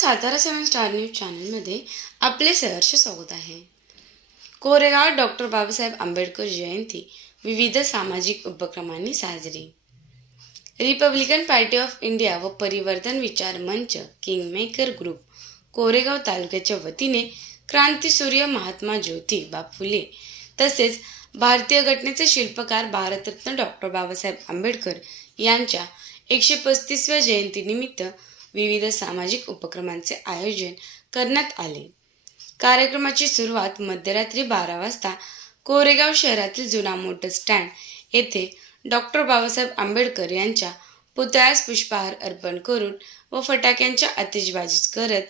Satara 7 star news चॅनलमध्ये आपले सहर्ष स्वागत आहे. कोरेगाव डॉक्टर बाबासाहेब आंबेडकर जयंती विविध सामाजिक उपक्रमांनी साजरी. रिपब्लिकन पार्टी ऑफ इंडिया व परिवर्तन विचार मंच किंगमेकर ग्रुप कोरेगाव तालुक्याच्या वतीने क्रांतीसूर्य महात्मा ज्योतिबा फुले तसेच भारतीय घटनेचे शिल्पकार भारतरत्न डॉक्टर बाबासाहेब आंबेडकर यांच्या 135व्या जयंतीनिमित्त विविध सामाजिक उपक्रमांचे आयोजन करण्यात आले. कार्यक्रमाची सुरुवात मध्यरात्री 12 वाजता कोरेगाव शहरातील जुना मोटर स्टँड येथे डॉक्टर बाबासाहेब आंबेडकर यांच्या पुतळ्यास पुष्पहार अर्पण करून व फटाक्यांच्या आतिषबाजी करत,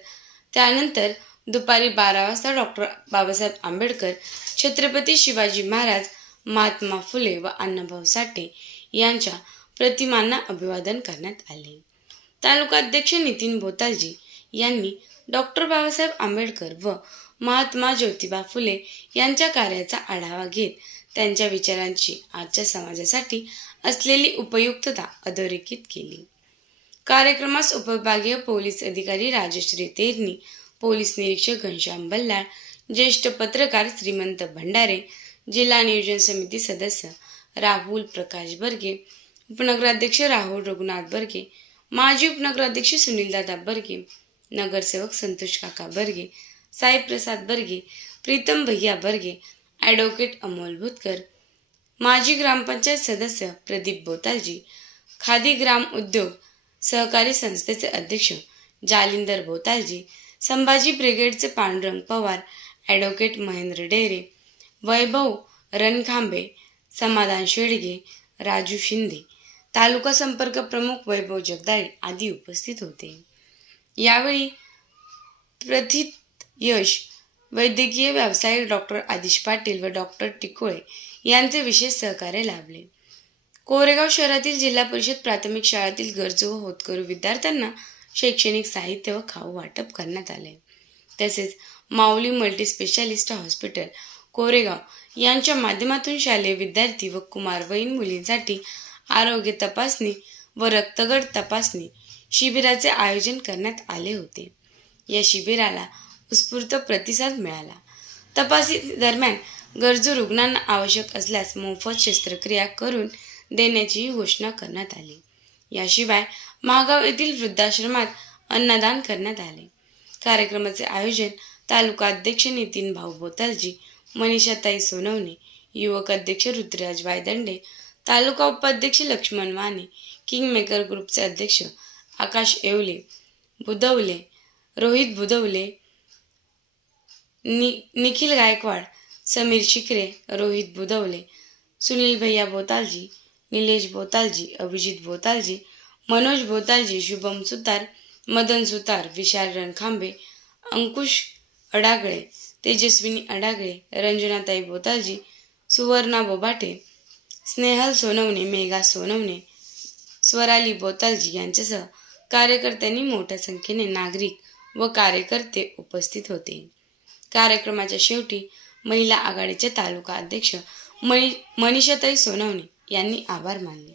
त्यानंतर दुपारी 12 वाजता डॉक्टर बाबासाहेब आंबेडकर, छत्रपती शिवाजी महाराज, महात्मा फुले व अण्णाभाऊ साठे यांच्या प्रतिमांना अभिवादन करण्यात आले. तालुकाध्यक्ष नितीन बोतालजी यांनी डॉक्टर बाबासाहेब आंबेडकर व महात्मा ज्योतिबा फुले यांच्या कार्याचा आढावा घेत त्यांच्या विचारांची आजच्या समाजासाठी असलेली उपयुक्तता अधोरेखित केली. कार्यक्रमास उपविभागीय पोलीस अधिकारी राजश्री तेरणी, पोलीस निरीक्षक घनश्याम बल्लाळ, ज्येष्ठ पत्रकार श्रीमंत भंडारे, जिल्हा नियोजन समिती सदस्य राहुल प्रकाश बर्गे, उपनगराध्यक्ष राहुल रघुनाथ बर्गे, माजी उपनगराध्यक्ष सुनीलदादा बर्गे, नगरसेवक संतोष काका बर्गे, साई प्रसाद बर्गे, प्रीतम भैया बर्गे, ॲडव्होकेट अमोल भुतकर, माजी ग्रामपंचायत सदस्य प्रदीप बोतालजी, खादी ग्राम उद्योग सहकारी संस्थेचे अध्यक्ष जालिंदर बोतालजी, संभाजी ब्रिगेडचे पांडुरंग पवार, ॲडव्होकेट महेंद्र डेरे, वैभव रणखांबे, समाधान शेडगे, राजू शिंदे, तालुका संपर्क प्रमुख वैभव जगदाळे आदी उपस्थित होते. यावेळी प्रथित यश वैद्यकीय व्यावसायिक डॉक्टर आदिश पाटील व डॉक्टर टिकोळे यांचे विशेष सहकार्य लाभले. कोरेगाव शहरातील जिल्हा परिषद प्राथमिक शाळेतील गरजू व होतकरू विद्यार्थ्यांना शैक्षणिक साहित्य व खाऊ वाटप करण्यात आले. तसेच माऊली मल्टीस्पेशालिस्ट हॉस्पिटल कोरेगाव यांच्या माध्यमातून शालेय विद्यार्थी व कुमारवयीन मुलींसाठी आरोग्य तपासणी व रक्तगट तपासणी शिबिराचे आयोजन करण्यात आले होते. या शिबिराला उत्स्फूर्त प्रतिसाद मिळाला. तपासणी दरम्यान गरजू रुग्णांना आवश्यक असल्यास मोफत शस्त्रक्रिया करून देण्याचीही घोषणा करण्यात आली. याशिवाय महागाव येथील वृद्धाश्रमात अन्नदान करण्यात आले. कार्यक्रमाचे आयोजन तालुका अध्यक्ष नितीन भाऊ बोतालजी, मनीषाताई सोनवणे, युवक अध्यक्ष ऋतुराज वायदंडे, तालुका उपाध्यक्ष लक्ष्मण वाणे, किंगमेकर ग्रुपचे अध्यक्ष आकाश येवले, बुधवले, रोहित बुधवले, निखिल गायकवाड, समीर शिकरे, रोहित बुधवले, सुनील भैया बोतालजी, निलेश बोतालजी, अभिजित बोतालजी, मनोज बोतालजी, शुभम सुतार, मदन सुतार, विशाल रणखांबे, अंकुश अडागळे, तेजस्विनी अडागळे, रंजनाताई बोतालजी, सुवर्णा बोबाटे, स्नेहल सोनवणे, मेघा सोनवणे, स्वराली बोतालजी यांच्यासह कार्यकर्त्यांनी मोठ्या संख्येने नागरिक व कार्यकर्ते उपस्थित होते. कार्यक्रमाच्या शेवटी महिला आघाडीचे तालुका अध्यक्ष मनीषाताई सोनवणे यांनी आभार मानले.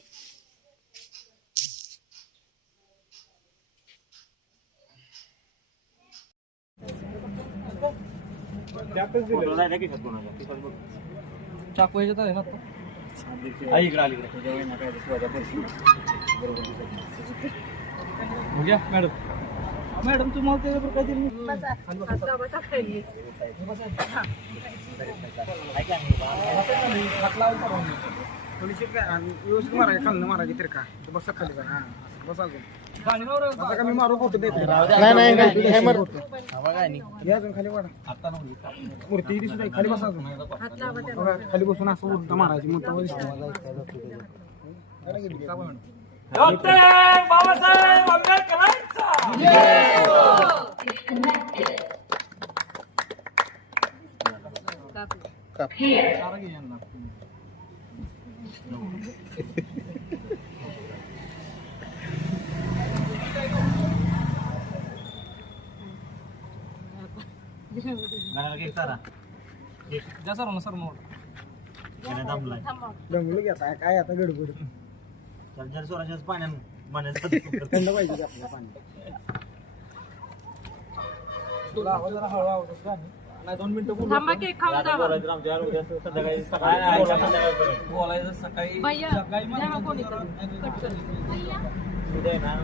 मॅडम तुम्हाला त्याच्यावर काय दिली व्यवस्थित मारायचं खाल्लं मारायची तर का बसा खाली का बसा का मी मारू फोटो देतो खाली वाढा मूर्ती दिसत आहे खाली बसा खाली बसून असं उलटा मारायची डॉक्टर बाबासाहेब आंबेडकरांचा दमलं की आता काय आता गडबड स्वराज्याच पाण्यात थंड पाहिजे आपल्या पाणी नाही 2 मिनिटं थांबा केक खाऊन जावा बोलायचं सकाळी भैया द्या ना कोणीतरी. कट कर.